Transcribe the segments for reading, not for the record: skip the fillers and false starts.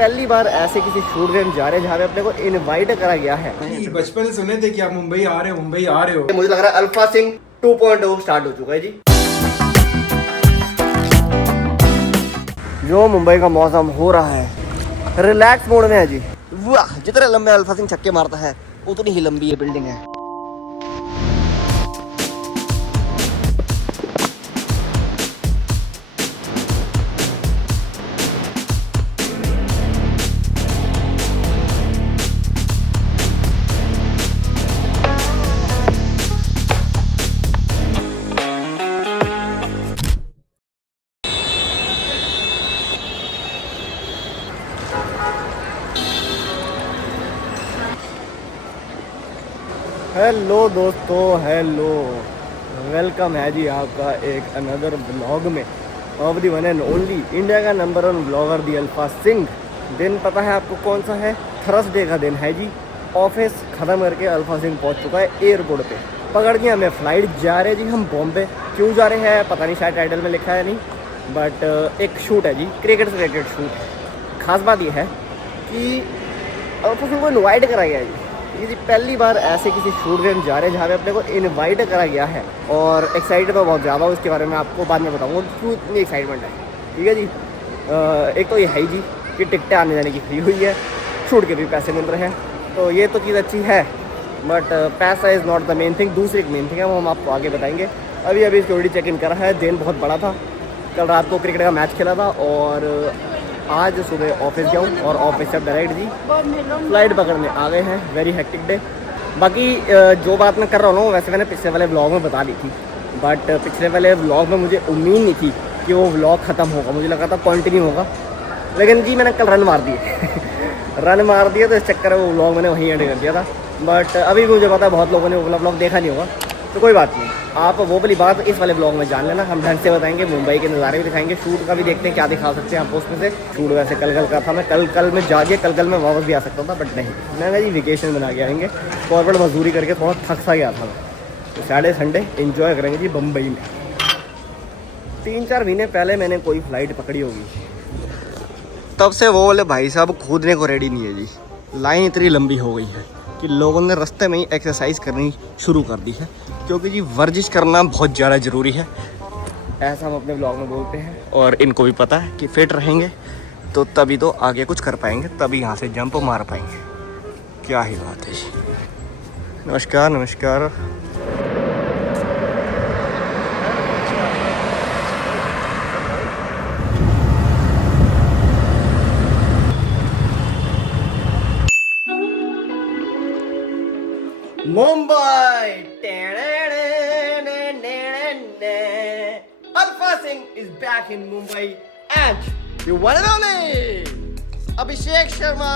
पहली बार ऐसे किसी शूट में जा रहे हैं जहाँ पे अपने को इनवाइट करा गया है। बचपन से सुने थे कि आप मुंबई आ रहे हो। मुझे लग रहा है अल्फा सिंह 2.0 स्टार्ट हो चुका है जी। जो मुंबई का मौसम हो रहा है, रिलैक्स मोड में है जी। वाह, जितने लंबे अल्फा सिंह छक्के मारता है उतनी ही लंबी ये बिल्डिंग है। हेलो दोस्तों, हेलो, वेलकम है जी आपका एक अनदर ब्लॉग में of the one and only India का नंबर 1 ब्लॉगर दी अल्फा सिंह। दिन पता है आपको कौन सा है? थर्सडे का दिन है जी। ऑफिस ख़त्म करके अल्फा सिंह पहुंच चुका है एयरपोर्ट पे। पकड़ के हमें फ़्लाइट जा रहे जी हम बॉम्बे। क्यों जा रहे हैं पता नहीं, शायद टाइटल में लिखा है नहीं, बट एक शूट है जी, क्रिकेट से रिलेटेड शूट। खास बात यह है कि अल्फा सिंह को इन्वाइट करा गया है जी। ये पहली बार ऐसे किसी शूट में जा रहे हैं जहाँ पे अपने को इनवाइट करा गया है और एक्साइटेड मैं बहुत ज़्यादा हूँ। उसके बारे में आपको बाद में बताऊँगा क्यों इतनी एक्साइटमेंट है। ठीक है जी। एक तो ये है ही जी कि टिकटें आने जाने की फ्री हुई है, शूट के भी पैसे मिल रहे हैं, तो ये तो चीज़ अच्छी है, बट पैसा is not the main thing. दूसरी एक मेन थिंग है, वो हम आपको आगे बताएंगे। अभी सिक्योरिटी चेक इन करा है। दिन बहुत बड़ा था, कल रात को क्रिकेट का मैच खेला था और आज सुबह ऑफिस गया हूँ और ऑफिस से डायरेक्ट जी फ्लाइट पकड़ने आ गए हैं। Very hectic day. बाकी जो बात मैं कर रहा हूँ वैसे मैंने पिछले वाले ब्लॉग में बता दी थी, बट पिछले वाले ब्लॉग में मुझे उम्मीद नहीं थी कि वो ब्लॉग ख़त्म होगा। मुझे लगा था कंटिन्यू होगा, लेकिन जी मैंने कल रन मार दिए रन मार दिया, तो इस चक्कर में वो ब्लॉग मैंने वहीं एंड कर दिया था। बट अभी भी मुझे पता है बहुत लोगों ने वो वाला ब्लॉग देखा नहीं होगा, तो कोई बात नहीं। आप वो वाली बात इस वाले ब्लॉग में जान लेना। हम ढंग से बताएंगे, मुंबई के नज़ारे भी दिखाएंगे, शूट का भी देखते हैं क्या दिखा सकते हैं आपको उसमें से। शूट वैसे कल का था, मैं कल में जाके कल में वापस भी आ सकता था, बट नहीं, मैंने जी वेकेशन बना के आएंगे। कॉर्पोरेट मजदूरी करके थोड़ा थक सा गया था मैं, तो सैटरडे संडे इन्जॉय करेंगे जी बम्बई में। 3-4 महीने पहले मैंने कोई फ़्लाइट पकड़ी होगी, तब से वो वाले भाई साहब कूदने को रेडी नहीं है जी। लाइन इतनी लंबी हो गई है कि लोगों ने रास्ते में ही एक्सरसाइज करनी शुरू कर दी है, क्योंकि जी वर्जिश करना बहुत ज़्यादा ज़रूरी है, ऐसा हम अपने ब्लॉग में बोलते हैं। और इनको भी पता है कि फिट रहेंगे तो तभी तो आगे कुछ कर पाएंगे, तभी यहाँ से जंप मार पाएंगे। क्या ही बात है जी। नमस्कार नमस्कार। Mumbai alpha Singh is back in Mumbai and you one and only Abhishek Sharma,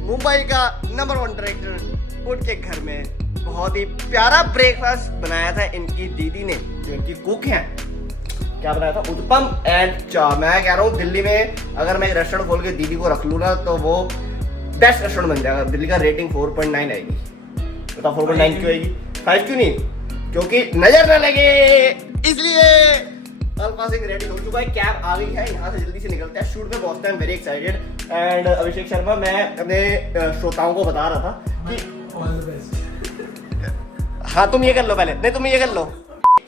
Mumbai का नंबर 1 डायरेक्टर। उनके घर में बहुत ही प्यारा ब्रेकफास्ट बनाया था इनकी दीदी ने, जो इनकी कुक हैं। क्या बनाया था? उत्पम एंड चाय। मैं कह रहा हूँ दिल्ली में अगर मैं एक रेस्टोरेंट खोल के दीदी को रख लूँ ना, तो वो बेस्ट रेस्टोरेंट बन जाएगा। दिल्ली का रेटिंग 4.9 आएगी। बता 4.9 क्यों आएगी? 5 क्यों नहीं? क्योंकि नजर न लगे, इसलिए अल्फा सिंह रेडी हो चुका है। कैब आ गई है, यहाँ से जल्दी से निकलते हैं, शूट में पहुंचते हैं। Very excited. And Abhishek Sharma, मैं अपने श्रोताओं को बता रहा था कि ऑल द बेस्ट। हाँ तुम ये कर लो पहले, नहीं तुम ये कर लो।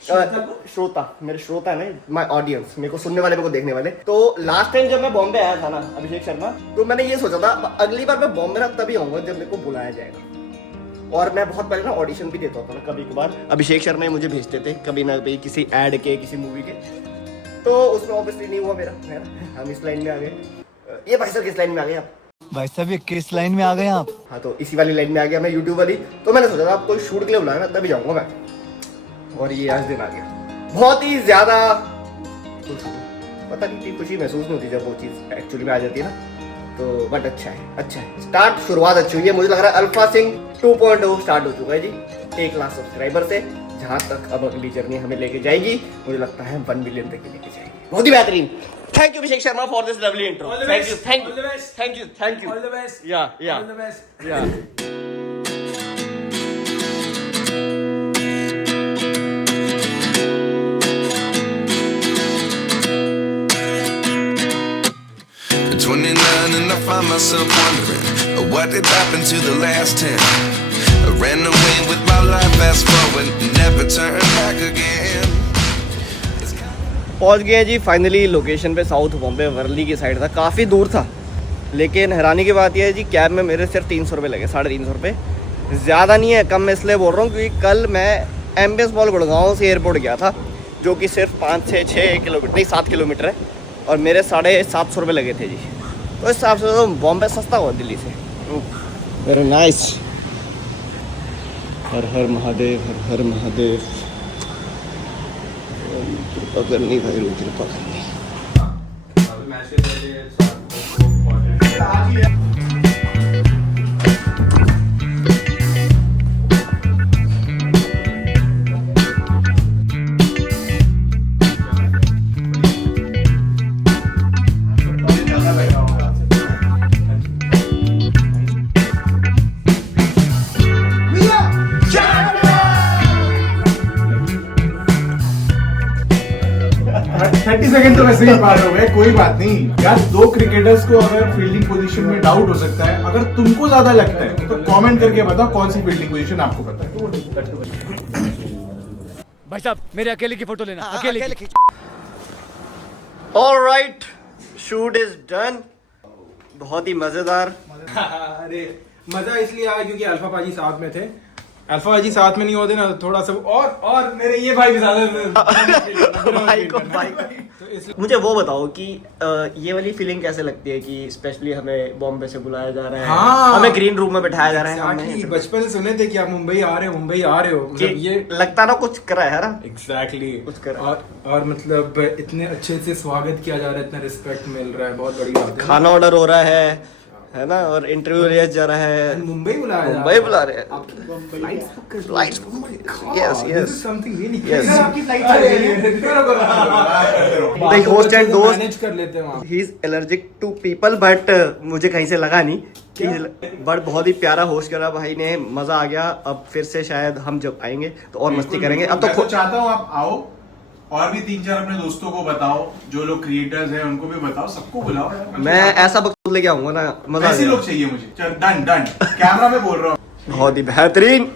श्रोता, मेरे श्रोता है ना, माय ऑडियंस, मेरे को सुनने वाले, मेरे को देखने वाले। तो लास्ट टाइम जब मैं बॉम्बे आया था ना अभिषेक शर्मा, तो मैंने ये सोचा था अगली बार मैं बॉम्बे ना तभी आऊंगा जब मेरे को बुलाया जाएगा। और मैं बहुत पहले ना ऑडिशन भी देता होता ना, कभी कभार अभिषेक शर्मा मुझे भेजते थे कभी ना कभी किसी ऐड के, किसी मूवी के, तो उसमें ऑब्वियसली नहीं हुआ मेरा, है ना। हम इस लाइन में आ गए। ये भाई साहब किस लाइन में आ गए आप? भाई साहब ये किस लाइन में आ गए आप? हाँ तो इसी वाली लाइन में आ गया मैं, यूट्यूब वाली। तो मैंने सोचा था आप कोई शूट के लिए बुलाया ना तभी जाऊंगा मैं, और ये आज दिन आ गया। बहुत ही ज्यादा खुश हूँ, पता नहीं थी, खुशी महसूस नहीं होती जब वो चीज़ एक्चुअली में आ जाती है ना, तो बट अच्छा है। स्टार्ट, शुरुआत अच्छी हुई है। मुझे लग रहा है अल्फा सिंह 2.0 स्टार्ट हो चुका है जी 1 लाख सब्सक्राइबर से, जहां तक अब अगली जर्नी हमें लेके जाएगी मुझे लगता है 1 मिलियन तक लेके जाएगी। बहुत ही बेहतरीन। Thank you Abhishek Sharma for this lovely intro. Thank you. या none, and I find myself wondering what did happen to the last 10. I ran away with my life, fast forward, never turn back again. पहुंच गए जी finally location पे, south Bombay Worli की side था, काफ़ी दूर था। लेकिन हैरानी की बात यह है जी, कैब में मेरे सिर्फ 300 रुपये लगे, 350 रुपये। ज़्यादा नहीं है, कम मैं इसलिए बोल रहा हूँ क्योंकि कल मैं एम्बियंस मॉल गुड़गांव से एयरपोर्ट गया था, जो कि सिर्फ 5-6 किलोमीटर नहीं 7 किलोमीटर है, और मेरे 750 रुपये लगे थे जी। तो इस हिसाब से तो बॉम्बे सस्ता हुआ दिल्ली से। Very nice. हर हर महादेव, हर हर महादेव। कृपा करनी भाई, कृपा करनी। सेकंड तो वैसे ही पार हो गए, कोई बात नहीं यार। 2 क्रिकेटर्स को अगर फील्डिंग पोजीशन में डाउट हो सकता है, अगर तुमको ज्यादा लगता है तो कमेंट करके बताओ कौन सी फील्डिंग पोजीशन आपको पता है। भाई साहब मेरे अकेले की फोटो लेना, अकेले की। Alright, shoot is done. बहुत ही मजेदार। अरे मजा इसलिए आया क्योंकि अल्फा पाजी साथ में थे। अल्फा पाजी साथ में नहीं होते ना तो थोड़ा सा और मेरे ये भाई भी भाई को तो मुझे वो बताओ कि ये वाली फीलिंग कैसे लगती है कि स्पेशली हमें बॉम्बे से बुलाया जा रहा है, हाँ, हमें ग्रीन रूम में बिठाया जा रहा है, हमें बचपन से सुने थे कि आप मुंबई आ रहे हो, मुंबई आ रहे हो, मतलब ये लगता ना कुछ करा है ना। एग्जैक्टली कुछ करा। और मतलब इतने अच्छे से स्वागत किया जा रहा है, इतना रिस्पेक्ट मिल रहा है, बहुत बड़ी बात है। खाना ऑर्डर हो रहा है ना, और इंटरव्यू लिया जा रहा है। मुंबई बुला रहे हैं, flights. Yes yes something really Yes. आपकी फ्लाइट चल रही है, होस्ट एंड दोस्त मैनेज कर लेते हैं वहाँ। He is allergic to people, but मुझे कहीं से लगा नहीं कि, बट बहुत ही प्यारा होस्ट करा भाई ने, मजा आ गया। अब फिर से शायद हम जब आएंगे तो और मस्ती करेंगे। अब मैं तो चाहता हूँ आप आओ और भी 3-4 अपने दोस्तों को बताओ, जो लोग क्रिएटर्स हैं उनको भी बताओ, सबको बुलाओ। मैं ऐसा वक्त लेके आऊंगा ना, मजा ऐसे लोग चाहिए मुझे। चल डन डन, कैमरा में बोल रहा हूँ। बहुत ही बेहतरीन।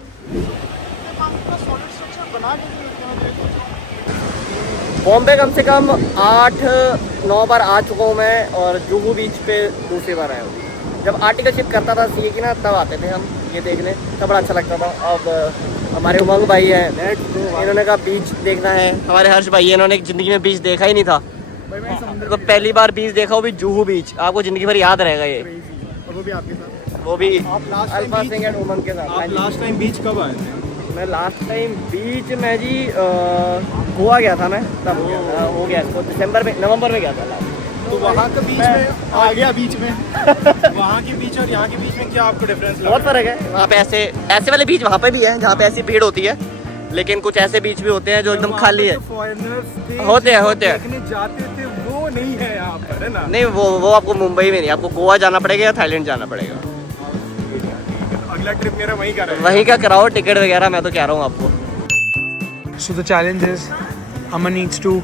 बॉम्बे कम से कम 8-9 बार आ चुका हूँ मैं, और जुहू बीच पे दूसरी बार आया हूँ। जब आर्टिकल शिप करता था सीए की ना, तब आते थे हम ये देखने, तब बड़ा अच्छा लगता था। अब हमारे उमंग भाई हैं, इन्होंने कहा बीच देखना है। हमारे हर्ष भाई, इन्होंने ज़िंदगी में बीच देखा ही नहीं था, तो पहली बार बीच देखा, वो भी जुहू बीच। आपको ज़िंदगी भर याद रहेगा ये। वो भी आपके साथ। वो भी अल्फा सिंह एंड उमंग के साथ। आप लास्ट टाइम बीच कब आए थे? मैं लास्ट टाइम बीच में जी गोवा गया था मैं, तब हो गया तो दिसंबर में, नवंबर में गया था लास्ट। तो वहाँ के बीच में आ गया बीच में। वहाँ के बीच और यहाँ के बीच में क्या आपको डिफरेंस लगा? बहुत फर्क है। वहाँ पे ऐसे वाले बीच वहाँ पे भी है जहाँ पे ऐसी भीड़ होती है, लेकिन कुछ ऐसे बीच भी होते हैं जो एकदम खाली है। होते हैं जाते थे वो नहीं है यहाँ पर, है ना? नहीं, वो आपको मुंबई में नहीं, आपको गोवा जाना पड़ेगा या थाईलैंड जाना पड़ेगा। अगला ट्रिप मेरा वहीं का रहेगा। वहीं का कराओ टिकट वगैरह, मैं तो कह रहा हूँ आपको। So the challenge is Aman needs to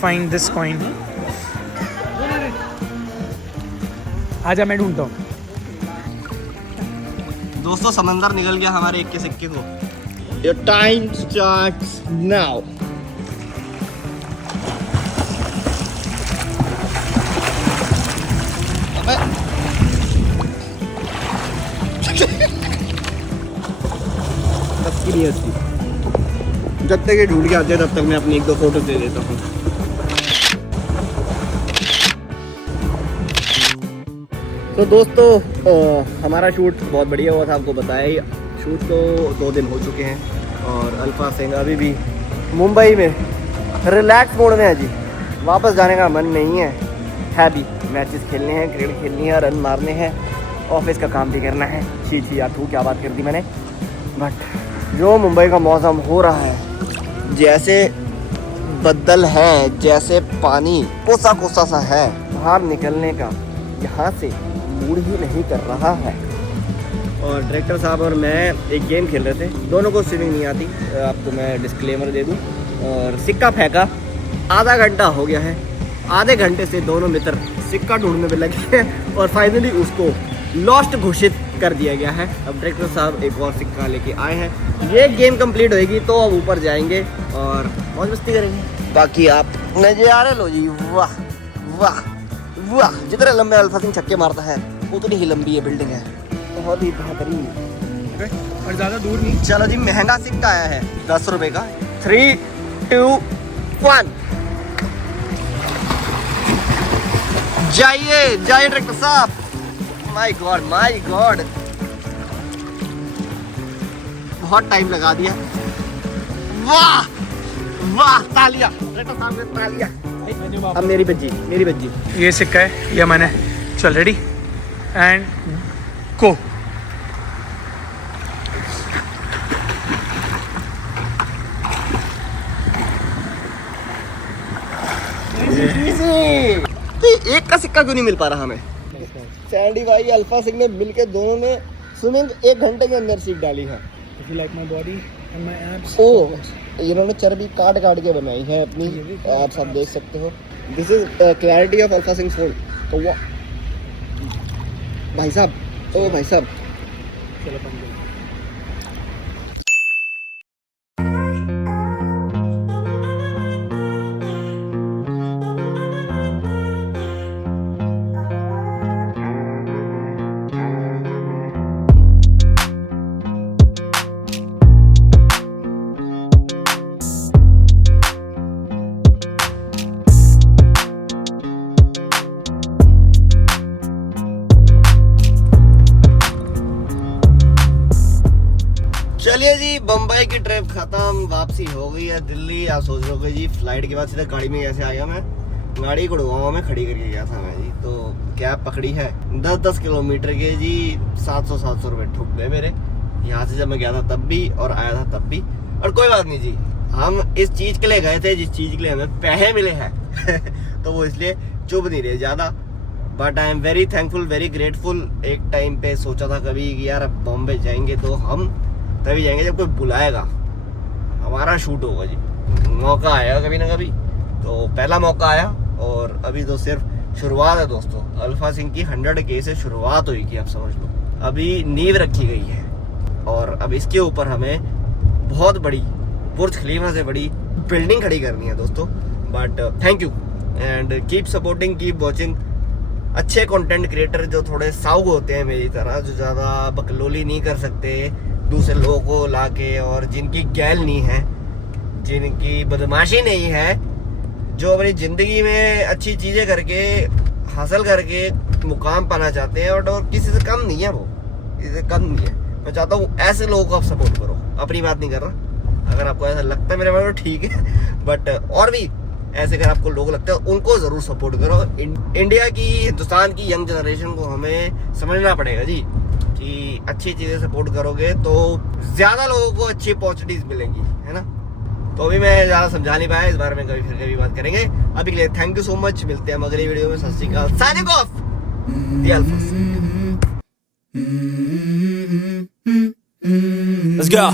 find this coin. आजा मैं ढूंढता हूँ। दोस्तों समंदर निकल गया हमारे 1 के सिक्के को। Your time starts now. जब तक ये ढूंढ के आते हैं तब तक मैं अपनी 1-2 फोटो दे देता हूँ। तो दोस्तों हमारा शूट बहुत बढ़िया हुआ था, आपको बताया ही। शूट को 2 दिन हो चुके हैं और अल्फा सिंह अभी भी मुंबई में रिलैक्स मोड में है जी। वापस जाने का मन नहीं है भी। मैचेस खेलने हैं, क्रिकेट खेलनी है, रन मारने हैं, ऑफिस का काम भी करना है। छी यार तू क्या बात कर दी मैंने। बट जो मुंबई का मौसम हो रहा है, जैसे बदल है, जैसे पानी कोसा कोसा सा है, बाहर निकलने का यहाँ से मूड ही नहीं कर रहा है। और डायरेक्टर साहब और मैं एक गेम खेल रहे थे, दोनों को स्विमिंग नहीं आती, आपको मैं डिस्क्लेमर दे दूं। और सिक्का फेंका, आधा घंटा हो गया है, आधे घंटे से दोनों मित्र सिक्का ढूंढने में लगे हैं और फाइनली उसको लॉस्ट घोषित कर दिया गया है। अब डायरेक्टर साहब एक और सिक्का लेके आए हैं। ये गेम कंप्लीट होएगी तो अब ऊपर जाएंगे और मौज मस्ती करेंगे। बाकी आप नज़ारे लो जी, वाह वाह वाह। जितने लंबे अल्फा सिंह छक्के मारता है उतनी ही लंबी ये बिल्डिंग है, बहुत ही बेहतरीन और ज़्यादा दूर नहीं। चलो जी, महंगा सिक्का आया है 10 रुपए का। 3, 2, 1 जाइए जाइए डायरेक्टर साहब। माय गॉड बहुत टाइम लगा दिया। वाह वाह, तालियां डायरेक्टर साहब ने, तालियां। अब मेरी बज्जी ये सिक्का है, ये मैंने। चल रेडी एंड गो। एक का सिक्का क्यों नहीं मिल पा रहा हमें? सैंडी भाई अल्फा सिंह ने मिलके दोनों ने स्विमिंग 1 घंटे के अंदर सीख डाली है। If you like my body and my abs, ओ, इन्होंने चर्बी काट के बनाई है अपनी, आप सब देख सकते हो। This is clarity of alpha Singh phone. तो वो भाई साहब, ओ भाई साहब, चलिए जी, बम्बई की ट्रिप खत्म, वापसी हो गई है दिल्ली। आप सोच रहे हो जी फ्लाइट के बाद सीधा गाड़ी में कैसे आ गया मैं? गाड़ी गुड़गांव में खड़ी करके गया था मैं जी। तो कैब पकड़ी है 10-10 किलोमीटर के जी, 700 रुपए ठुक गए मेरे। यहाँ से जब मैं गया था तब भी और आया था तब भी। और कोई बात नहीं जी, हम इस चीज के लिए गए थे जिस चीज के लिए हमें पैसे मिले हैं तो वो इसलिए चुभ नहीं रहे ज्यादा। But I am very thankful, very grateful. एक टाइम पे सोचा था कभी कि यार अब बॉम्बे जाएंगे तो हम तभी जाएंगे जब कोई बुलाएगा, हमारा शूट होगा जी। मौका आएगा कभी ना कभी, तो पहला मौका आया और अभी तो सिर्फ शुरुआत है दोस्तों। अल्फा सिंह की 100K से शुरुआत हुई कि आप समझ लो, अभी नींव रखी गई है और अब इसके ऊपर हमें बहुत बड़ी बुर्ज खलीफा से बड़ी बिल्डिंग खड़ी करनी है दोस्तों। But thank you and keep supporting, keep watching. अच्छे कंटेंट क्रिएटर जो थोड़े साउग होते हैं मेरी तरह, जो ज़्यादा बकलोली नहीं कर सकते दूसरे लोगों को लाके, और जिनकी गैल नहीं है, जिनकी बदमाशी नहीं है, जो अपनी ज़िंदगी में अच्छी चीज़ें करके हासिल करके मुकाम पाना चाहते हैं और किसी से कम नहीं है, वो किसी से कम नहीं है। मैं चाहता हूँ ऐसे लोगों को आप सपोर्ट करो, अपनी बात नहीं कर रहा। अगर आपको ऐसा लगता है मेरे बारे में ठीक है, बट और भी ऐसे अगर आपको लोग लगते हैं उनको ज़रूर सपोर्ट करो। इंडिया की, हिंदुस्तान की यंग जनरेशन को हमें समझना पड़ेगा जी कि अच्छी चीज़ें सपोर्ट करोगे तो ज़्यादा लोगों को अच्छी अपॉर्चुनिटीज़ मिलेंगी, है ना। तो अभी मैं ज़्यादा समझा नहीं पाया, इस बारे में कभी बात करेंगे। अभी के लिए थैंक यू सो मच, मिलते हैं हम अगली वीडियो में। सत श्री अकाल, signing off, the alpha Singh. Let's go.